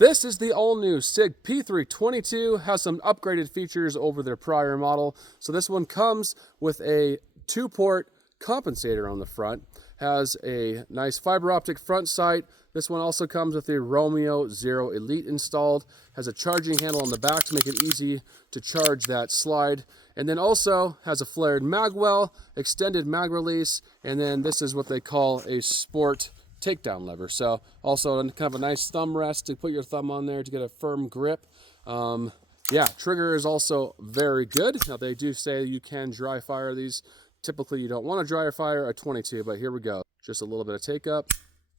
This is the all-new Sig P322, has some upgraded features over their prior model. So this one comes with a 2-port compensator on the front, has a nice fiber optic front sight. This one also comes with a Romeo Zero Elite installed, has a charging handle on the back to make it easy to charge that slide, and then also has a flared mag well, extended mag release, and then this is what they call a sport takedown lever. So also kind of a nice thumb rest to put your thumb on there to get a firm grip. Yeah, trigger is also very good. Now they do say you can dry fire these. Typically you don't want to dry fire a 22, but here we go. Just a little bit of take up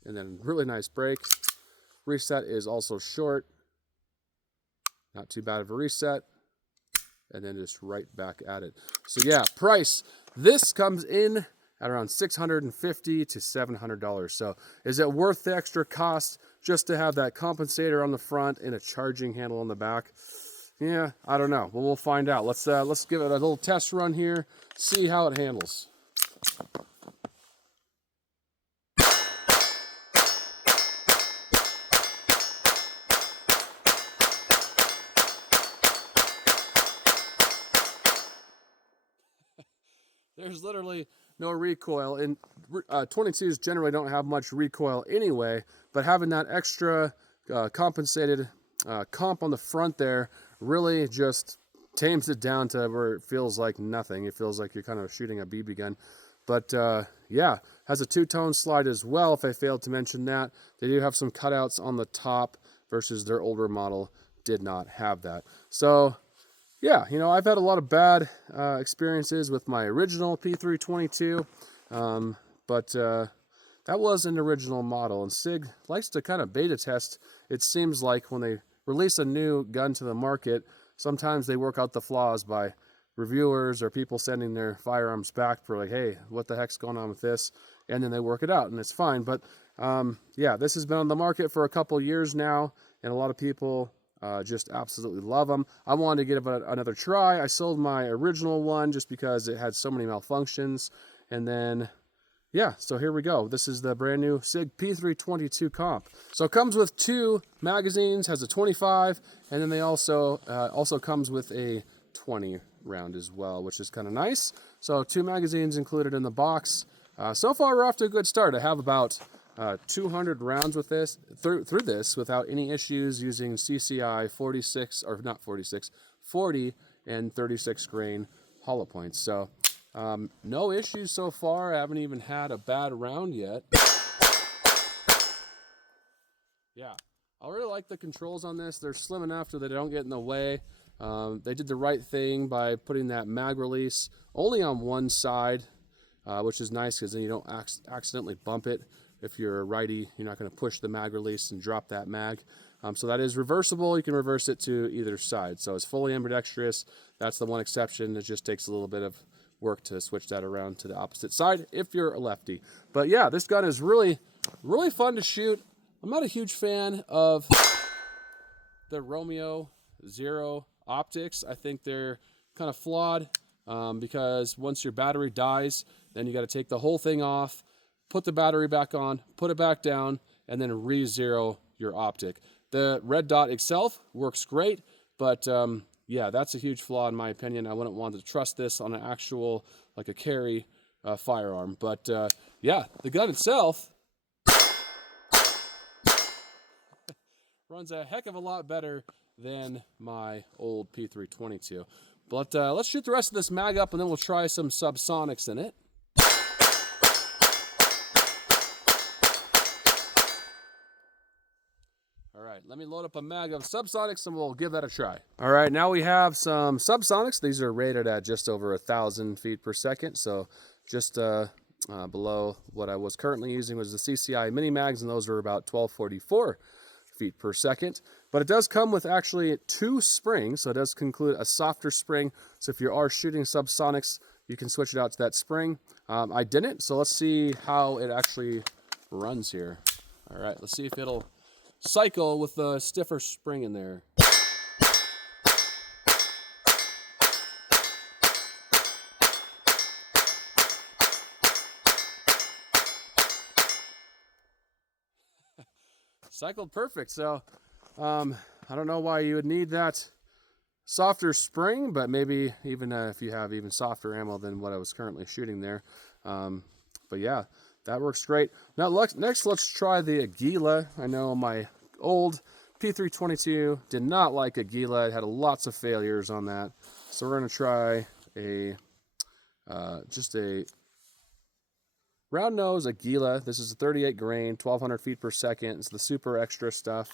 and then really nice break. Reset is also short. Not too bad of a reset. And then just right back at it. So yeah, price. This comes in at around $650 to $700. So is it worth the extra cost just to have that compensator on the front and a charging handle on the back? Yeah, I don't know. Well, we'll find out. Let's give it a little test run here, see how it handles. There's literally no recoil, and 22s generally don't have much recoil anyway, but having that extra compensated comp on the front there really just tames it down to where it feels like nothing. It feels like you're kind of shooting a BB gun. But yeah, has a 2-tone slide as well, if I failed to mention that. They do have some cutouts on the top versus their older model did not have that. So yeah, you know, I've had a lot of bad experiences with my original P322, but that was an original model, and Sig likes to kind of beta test. It seems like when they release a new gun to the market, sometimes they work out the flaws by reviewers or people sending their firearms back for like, hey, what the heck's going on with this? And then they work it out, and it's fine. But yeah, this has been on the market for a couple years now, and a lot of people just absolutely love them. I wanted to give it another try. I sold my original one just because it had so many malfunctions. And then, yeah, so here we go. This is the brand new Sig P322 Comp. So it comes with 2 magazines, has a 25, and then they also comes with a 20 round as well, which is kind of nice. So 2 magazines included in the box. So far we're off to a good start. I have about 200 rounds with this through this without any issues, using CCI 40 and 36 grain hollow points. So no issues so far. I haven't even had a bad round yet. Yeah, I really like the controls on this. They're slim enough so they don't get in the way. They did the right thing by putting that mag release only on one side, which is nice because then you don't accidentally bump it. If you're a righty, you're not going to push the mag release and drop that mag. So that is reversible. You can reverse it to either side. So it's fully ambidextrous. That's the one exception. It just takes a little bit of work to switch that around to the opposite side if you're a lefty. But yeah, this gun is really, really fun to shoot. I'm not a huge fan of the Romeo Zero optics. I think they're kind of flawed because once your battery dies, then you got to take the whole thing off, put the battery back on, put it back down, and then re-zero your optic. The red dot itself works great, but yeah, that's a huge flaw in my opinion. I wouldn't want to trust this on an actual, like a carry firearm. But yeah, the gun itself runs a heck of a lot better than my old P322. But let's shoot the rest of this mag up, and then we'll try some subsonics in it. All right, let me load up a mag of subsonics and we'll give that a try. All right, now we have some subsonics. These are rated at just over 1,000 feet per second. So just below what I was currently using was the CCI mini mags, and those are about 1,244 feet per second. But it does come with actually 2 springs. So it does include a softer spring. So if you are shooting subsonics, you can switch it out to that spring. I didn't, so let's see how it actually runs here. All right, let's see if it'll cycle with the stiffer spring in there. Cycled perfect. So I don't know why you would need that softer spring, but maybe even if you have even softer ammo than what I was currently shooting there. But yeah, that works great. Now next, let's try the Aguila. I know my old P322 did not like Aguila. It had lots of failures on that. So we're going to try a just a round nose Aguila. This is a 38 grain, 1200 feet per second. It's the super extra stuff.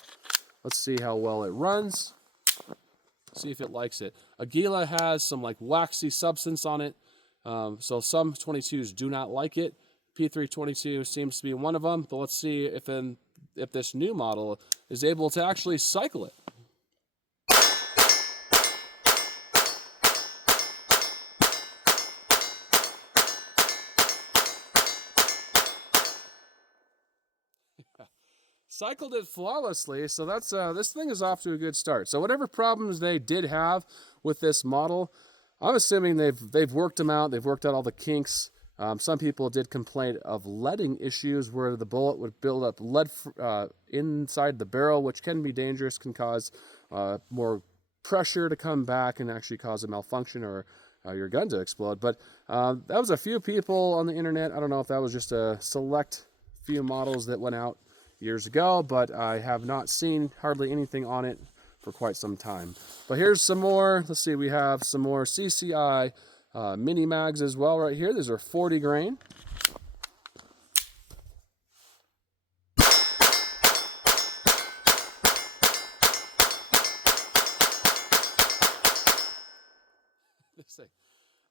Let's see how well it runs. See if it likes it. Aguila has some like waxy substance on it. So some 22s do not like it. P322 seems to be one of them, but let's see if this new model is able to actually cycle it. Cycled it flawlessly, so that's this thing is off to a good start. So whatever problems they did have with this model, I'm assuming they've worked them out. They've worked out all the kinks. Some people did complain of leading issues where the bullet would build up lead inside the barrel, which can be dangerous, can cause more pressure to come back and actually cause a malfunction or your gun to explode. But that was a few people on the internet. I don't know if that was just a select few models that went out years ago, but I have not seen hardly anything on it for quite some time. But here's some more. Let's see, we have some more CCI mini mags as well right here. These are 40 grain.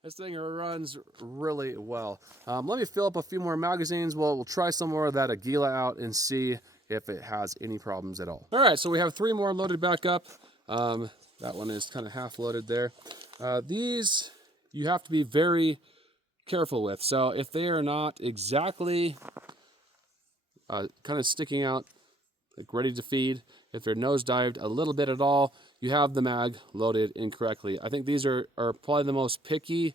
This thing runs really well. Let me fill up a few more magazines. We'll try some more of that Aguila out and see if it has any problems at all. All right, so we have 3 more loaded back up. That one is kind of half loaded there. These you have to be very careful with. So if they are not exactly kind of sticking out, like ready to feed, if they're nosedived a little bit at all, you have the mag loaded incorrectly. I think these are probably the most picky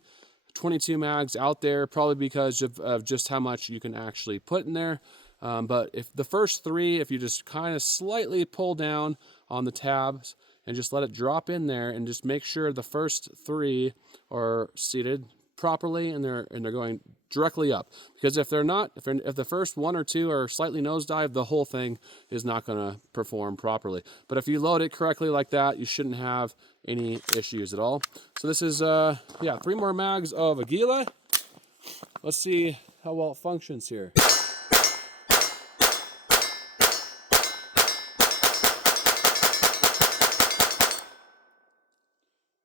22 mags out there, probably because of just how much you can actually put in there. But if the first 3, if you just kind of slightly pull down on the tabs and just let it drop in there and just make sure the first 3 are seated properly and they're going directly up, because if they're not, if the first 1 or 2 are slightly nosedive, the whole thing is not going to perform properly. But if you load it correctly like that, you shouldn't have any issues at all. So this is 3 more mags of Aguila. Let's see how well it functions here.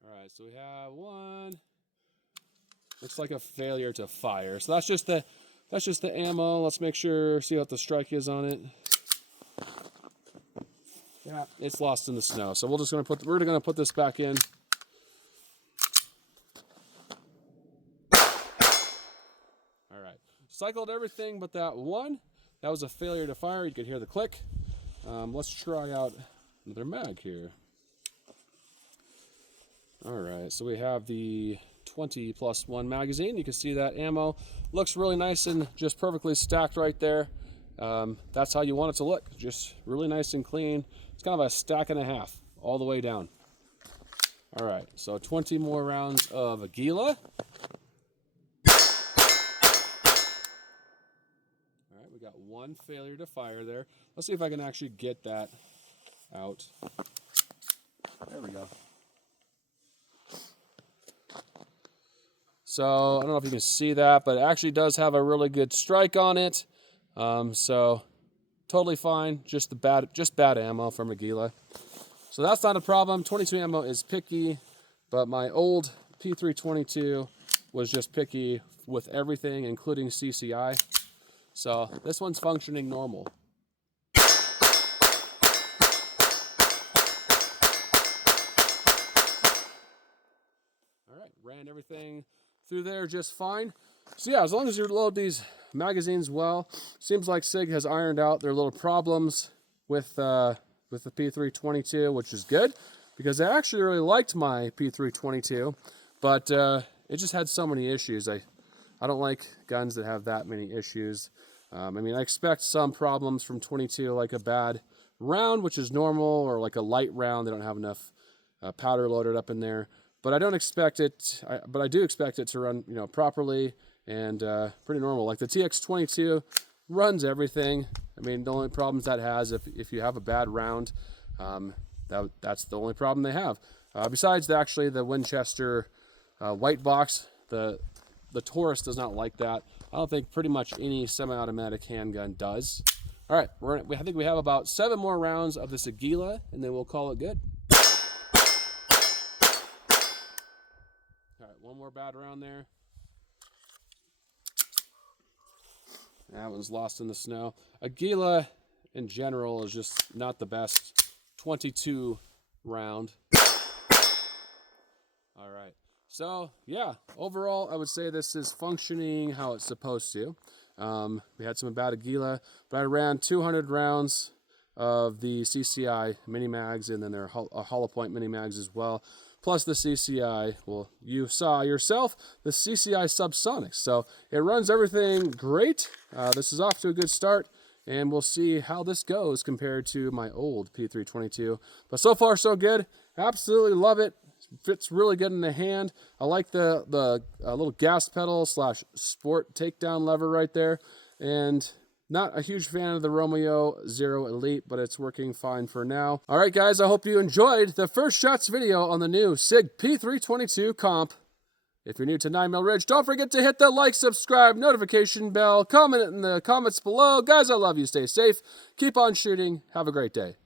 All right, so we have 1. Looks like a failure to fire. So that's just the ammo. Let's make sure, see what the strike is on it. Yeah, it's lost in the snow. So we're gonna put this back in. All right, cycled everything but that 1. That was a failure to fire. You could hear the click. Let's try out another mag here. All right, so we have the 20+1 magazine. You can see that ammo looks really nice and just perfectly stacked right there. That's how you want it to look, just really nice and clean. It's kind of a stack and a half all the way down. All right, so 20 more rounds of Aguila. All right, we got 1 failure to fire there. Let's see if I can actually get that out. There we go. So I don't know if you can see that, but it actually does have a really good strike on it. So totally fine. Just bad ammo from Aguila. So that's not a problem. 22 ammo is picky, but my old P322 was just picky with everything, including CCI. So this one's functioning normal. All right, ran everything through there just fine. So yeah, as long as you load these magazines well, seems like Sig has ironed out their little problems with the P322, which is good, because I actually really liked my P322, but it just had so many issues. I don't like guns that have that many issues. I mean, I expect some problems from 22, like a bad round, which is normal, or like a light round. They don't have enough powder loaded up in there. But I don't expect it, but I do expect it to run, you know, properly and pretty normal. Like the TX22 runs everything. I mean, the only problems that has, if you have a bad round, that's the only problem they have. Besides actually the Winchester white box, the Taurus does not like that. I don't think pretty much any semi-automatic handgun does. All right, I think we have about 7 more rounds of this Aguila, and then we'll call it good. All right, one more bad round there. That one's lost in the snow. Aguila, in general, is just not the best 22 round. All right. So, yeah, overall, I would say this is functioning how it's supposed to. We had some bad Aguila, but I ran 200 rounds of the CCI mini mags, and then there are hollow point mini mags as well, plus the CCI, well, you saw yourself, the CCI Subsonic. So it runs everything great. This is off to a good start, and we'll see how this goes compared to my old P322. But so far, so good. Absolutely love it. Fits really good in the hand. I like the little gas pedal / sport takedown lever right there. And not a huge fan of the Romeo Zero Elite, but it's working fine for now. All right, guys, I hope you enjoyed the first shots video on the new Sig P322 Comp. If you're new to 9mm Ridge, don't forget to hit the like, subscribe, notification bell, comment in the comments below. Guys, I love you. Stay safe. Keep on shooting. Have a great day.